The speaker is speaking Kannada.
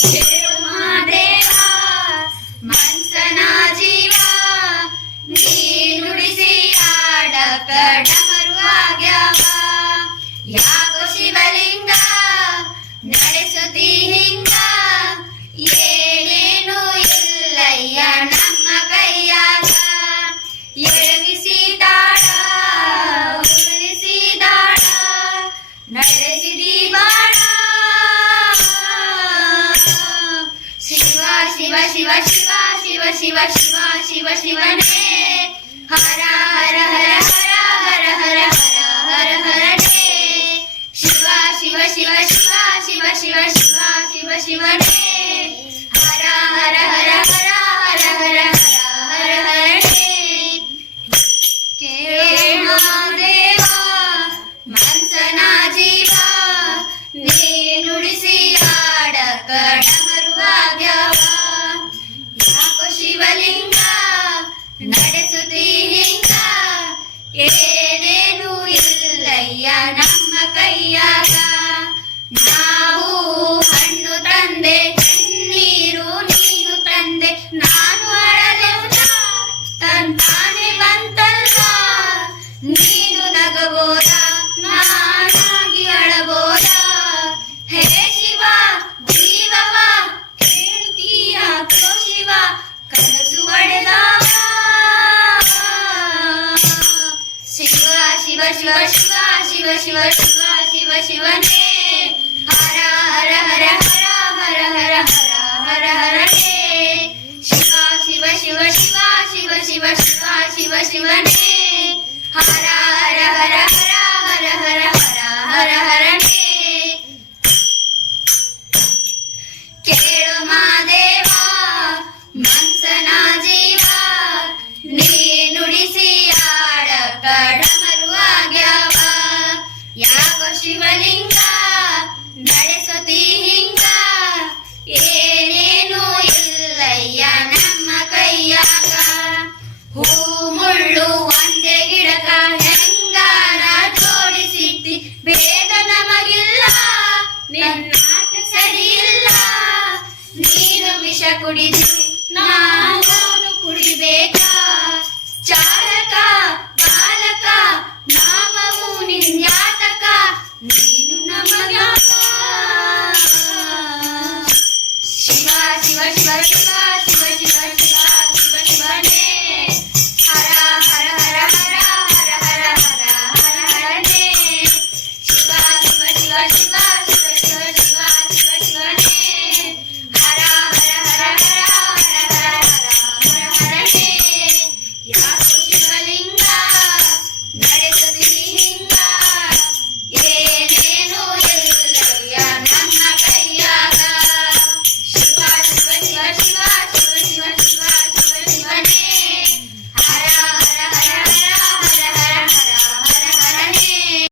ಕೇಳು ಮಾದೇವ ಮನ್ಸನ ಜೀವ ನೀ ನುಡಿಸಿ ಆಡಕ ಡಮರುವಾಗ್ಯಾವ ಯಾಕೋ ಶಿವಲಿಂಗ ನಡೆಸುತ್ತಿ ಹಿಂಗ ಏನೇನು ಇಲ್ಲಯ್ಯ ನಮ್ಮ ಕೈಯಾಗ ಎಳಗಿಸಿ ದಾಡ ಉಳಿಸಿ ದಾಡ ನಡೆಸಿದಿ ಬಾಣ ಶಿವ ಶಿವ ಶಿವ ಶಿವ ಶಿವ ಶಿವ ಶಿವ ಶಿವ ಶಿವನೇ ಹರ ಹರ ಹರ ಹರ ಹರ ಹರ ಹರ ಹರ ಹರನೇ ಶಿವ ಶಿವ ಶಿವ ಶಿವ ಶಿವ ಶಿವ ಶಿವ ಶಿವ ಶಿವನೇ ಹರ ಹರ ಹರ ಹರ ಹರ ಹರ ಹರ ಹರ ಹರನೇ ಕೇಳು ಮಾದೇವ ಮನ್ಸನ ಜೀವ ನೀ ನುಡಿಸಿ ಆಡಕ ಡಮರುವಾಗ್ಯಾವ ಯಾಕೋ ಶಿವಲಿಂಗ ನಡೆಸುತ್ತಿ ಹಿಂಗ ಏನೇನು ಇಲ್ಲಯ್ಯ ನಮ್ಮ ಕೈಯಾಗ ನಾವು ಹಣ್ಣು ತಂದೆ ಕಣ್ಣೀರು ನೀನು ತಂದೆ ನಾನು ಅಳಲೆಲ್ಲ ತಂತಾನೆ ಬಂತಲ್ಲ ನೀನು ನಗಬೋದ ನಾನಾಗಿ ಅಳಬೋದ ಹೇ ಶಿವ ಜೀವವ ಕೇಳ್ತೀಯ ಶಿವ ಕನಸು ಒಡೆದವ ಶಿವ ಶಿವ ಶಿವ ಶಿವ ಶಿವ ಶಿವ ಶಿವ ಶಿವ ಶಿವನೇ ಹರ ಹರ ಹರ ಹರ ಹರ ಹರ ಹರ ಹರ ಹರನೇ ಶಿವ ಶಿವ ಶಿವ ಶಿವ ಶಿವ ಶಿವ ಶಿವ ಶಿವ ಶಿವನೇ ಹರ ಹರ ಹರ ಹರ ಹರ ಹರ ಹರ ಹರ ಹರನೇ ಕೇಳು ಮಾದೇವ ಮನ್ಸನ ಜೀವ ನೀ ನುಡಿಸಿ ಆಡಕ ಡಮರುವಾಗ್ಯಾವ ಯಾಕೋ ಶಿವಲಿಂಗ ನಡೆಸುತ್ತಿ ಹಿಂಗ ಏನೇನು ಇಲ್ಲಯ್ಯ ನಮ್ಮ ಕೈಯಾಗ ಹೂ ಮುಳ್ಳು ಒಂದೇ ಗಿಡಕ ಹೆಂಗಾನ ಜೋಡಿಸಿದ್ದಿ ಭೇದ ನಮಗಿಲ್ಲ ನಿನ್ನಾಟ ಸರಿಯಿಲ್ಲ ನೀನು ವಿಷ ಕುಡಿದು